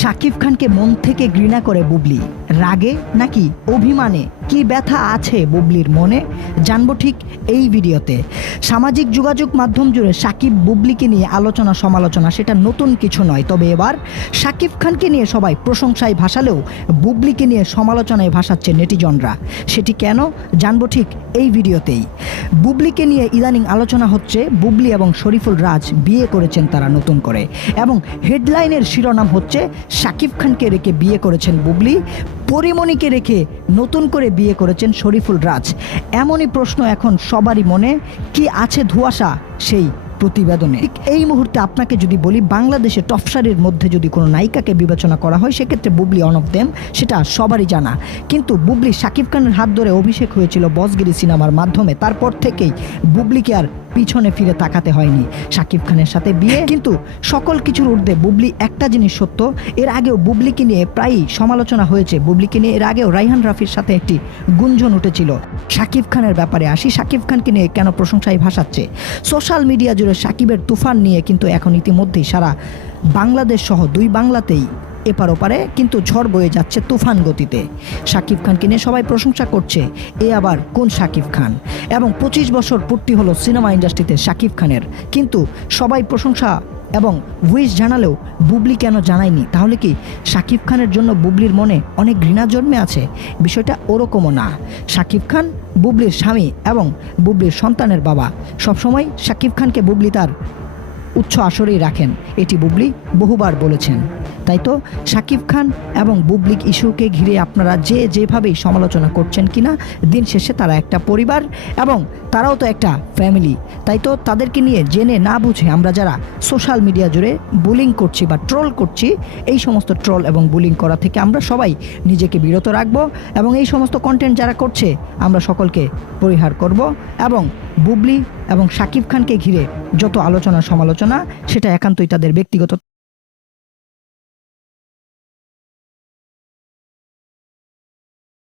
শাকিব খানকে মন থেকে ঘৃণা করে বুবলি। রাগে নাকি অভিমানে কি ব্যথা আছে বুবলির মনে? জানব ঠিক এই ভিডিওতে। সামাজিক যোগাযোগ মাধ্যম জুড়ে সাকিব বুবলিকে নিয়ে আলোচনা সমালোচনা সেটা নতুন কিছু নয়। তবে এবার সাকিব খানকে নিয়ে সবাই প্রশংসায় ভাসালেও বুবলিকে নিয়ে সমালোচনায় ভাসাচ্ছে নেটিজনরা। সেটি কেন? জানব ঠিক এই ভিডিওতেই। বুবলিকে নিয়ে ইদানিং আলোচনা হচ্ছে বুবলি এবং শরীফুল রাজ বিয়ে করেছেন তারা নতুন করে। এবং হেডলাইনের শিরোনাম হচ্ছে শাকিব খানকে রেখে বিয়ে করেছেন বুবলি। পরিমণিকে রেখে নতুন করে বিয়ে করেছেন শরীফুল রাজ। এমনই প্রশ্ন এখন সবারই মনে। কি আছে ধোঁয়াশা সেই প্রতিবেদনে? এই মুহূর্তে আপনাকে যদি বলি, বাংলাদেশে টপসারির মধ্যে যদি কোনো নায়িকাকে বিবেচনা করা হয়, সেক্ষেত্রে বুবলি অন অফ দেম সেটা সবারই জানা। কিন্তু বুবলি, শাকিব খানের হাত ধরে অভিষেক হয়েছিল বসগিরি সিনেমার মাধ্যমে। তারপর থেকেই বুবলিকে আর পিছনে ফিরে তাকাতে হয়নি। শাকিব খানের সাথে বিয়ে, কিন্তু সকল কিছুর ঊর্ধ্বে বুবলি একটা জিনিস সত্য, এর আগেও বুবলিকে নিয়ে প্রায়ই সমালোচনা হয়েছে। বুবলিকে নিয়ে এর আগেও রাইহান রাফির সাথে একটি গুঞ্জন উঠেছিল। শাকিব খানের ব্যাপারে আসি শাকিব খানকে নিয়ে কেন প্রশংসায় ভাসাচ্ছে? সোশ্যাল মিডিয়া জুড়ে শাকিবের তুফান নিয়ে কিন্তু এখন ইতিমধ্যেই সারা বাংলাদেশ সহ দুই বাংলাতেই এপার ওপারে, কিন্তু ঝড় বয়ে যাচ্ছে তুফান গতিতে। শাকিব খানকে নিয়ে সবাই প্রশংসা করছে, এ আবার কোন শাকিব খান? এবং পঁচিশ বছর পূর্তি হলো সিনেমা ইন্ডাস্ট্রিতে শাকিব খানের, কিন্তু সবাই প্রশংসা এবং উইশ জানালেও বুবলি কেন জানায়নি? তাহলে কি শাকিব খানের জন্য বুবলির মনে অনেক ঘৃণা জন্মে আছে? বিষয়টা ওরকমও না। শাকিব খান বুবলির স্বামী এবং বুবলির সন্তানের বাবা। সবসময় শাকিব খানকে বুবলি তার উচ্চ আসরেই রাখেন। এটি বুবলি বহুবার বলেছেন। তাই তো? শাকিব খান এবং বুবলিক ইস্যুকে ঘিরে আপনারা যে যেভাবেই সমালোচনা করছেন কিনা, দিন শেষে তারা একটা পরিবার এবং তারাও তো একটা ফ্যামিলি। তাই তো তাদেরকে নিয়ে জেনে না বুঝে আমরা যারা সোশ্যাল মিডিয়া জুড়ে বুলিং করছি বা ট্রোল করছি, এই সমস্ত ট্রোল এবং বুলিং করা থেকে আমরা সবাই নিজেকে বিরত রাখব এবং এই সমস্ত কন্টেন্ট যারা করছে, আমরা সকলকে পরিহার করব এবং বুবলি এবং শাকিব খানকে ঘিরে যত আলোচনা সমালোচনা সেটা একান্তই তাদের ব্যক্তিগত